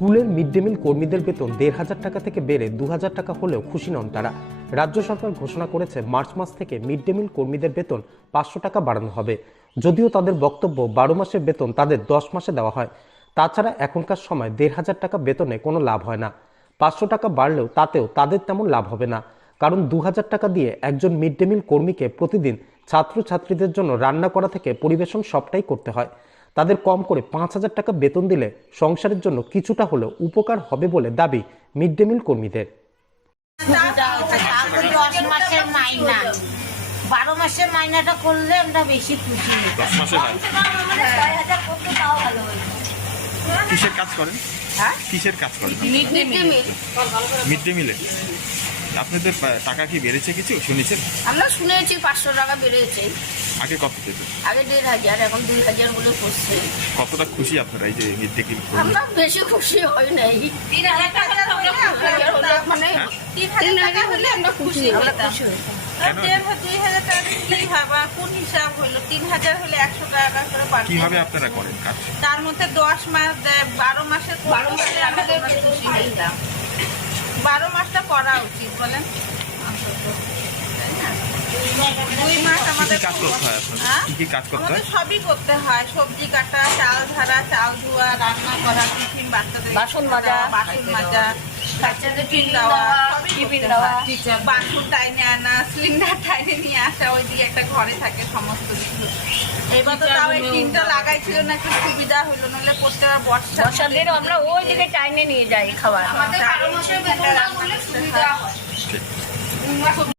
স্কুলের mid day মিল কর্মীদের বেতন দেড় হাজার টাকা থেকে বেড়ে দু হাজার টাকা হলেও খুশি নন তারা। রাজ্য সরকার ঘোষণা করেছে, মার্চ মাস থেকে মিড ডে মিল কর্মীদের বেতন পাঁচশো টাকা বাড়ানো হবে। যদিও তাদের বক্তব্য, বারো মাসের বেতন তাদের দশ মাসে দেওয়া হয়। তাছাড়া এখনকার সময় দেড় হাজার টাকা বেতনে কোনো লাভ হয় না। পাঁচশো টাকা বাড়লেও তাতেও তাদের তেমন লাভ হবে না। কারণ দু হাজার টাকা দিয়ে একজন মিড ডে মিল কর্মীকে প্রতিদিন ছাত্রছাত্রীদের জন্য রান্না করা থেকে পরিবেশন সবটাই করতে হয়। তাদের কম করে পাঁচ হাজার টাকা বেতন দিলে সংসারের জন্য কিছুটা হলেও উপকার হবে বলে দাবি মিড ডে মিল কর্মীদের। দশ মাসের বারো মাসের মাইনাটা করলে আমরা বেশি খুশি হয় কিসের কাজ করেন? হ্যাঁ? কিসের কাজ করেন? Mid day meal. Mid day মিলে। আপনাদের টাকা কি বেড়েছে কিছু? শুনেছেন? আমরা শুনেছি পাঁচশো টাকা বেড়েছে। আগে কত পেত আগে দেড় হাজার এখন দুই হাজার বলে করছে। কতটা খুশি আপনারা এই যে মিড ডে মিল আমরা বেশি খুশি হই নাই। তিন হাজার টাকা হলে আমরা মানে তিন হাজার টাকা হলে আমরা খুশি আমরা হতাম খুশি হইতাম। কেন? দেড় হাজার দুই হাজার টাকা কোন হিসাব হইল তিন হাজার হলে একশো টাকা করে বাড়বে কীভাবে আপনারা করেন কাজ? তার মধ্যে দশ মাস দেয়, বারো মাসের বারো মাসে আমাদের বারো মাসটা করা উচিত বলেন। দুই মাস আমাদের কাজ করতে হয়? কি কি কাজ করতে সবই করতে হয়। সবজি কাটা চাল ধারা চাল ধোয়া রান্না করা টিফিন বাচ্চাদের বাসন মাজা, বাসন মাজা বাচ্চাদের টিফিন টিফিন দেওয়া দেওয়া, টিফিন দেওয়া। বাসন টাইনে আনা সিলিন্ডার টাইনে নিয়ে আসা একটা ঘরে থাকে সমস্ত কিছু। এবার তো তাও এই টিনটা লাগাইছিল না একটু সুবিধা হইল নাহলে বর্ষা বর্ষার দিন আমরা ওই দিকে টাইনে নিয়ে যাই খাবার। আমাদের বারো মাসের বেতন না সুবিধা হয়।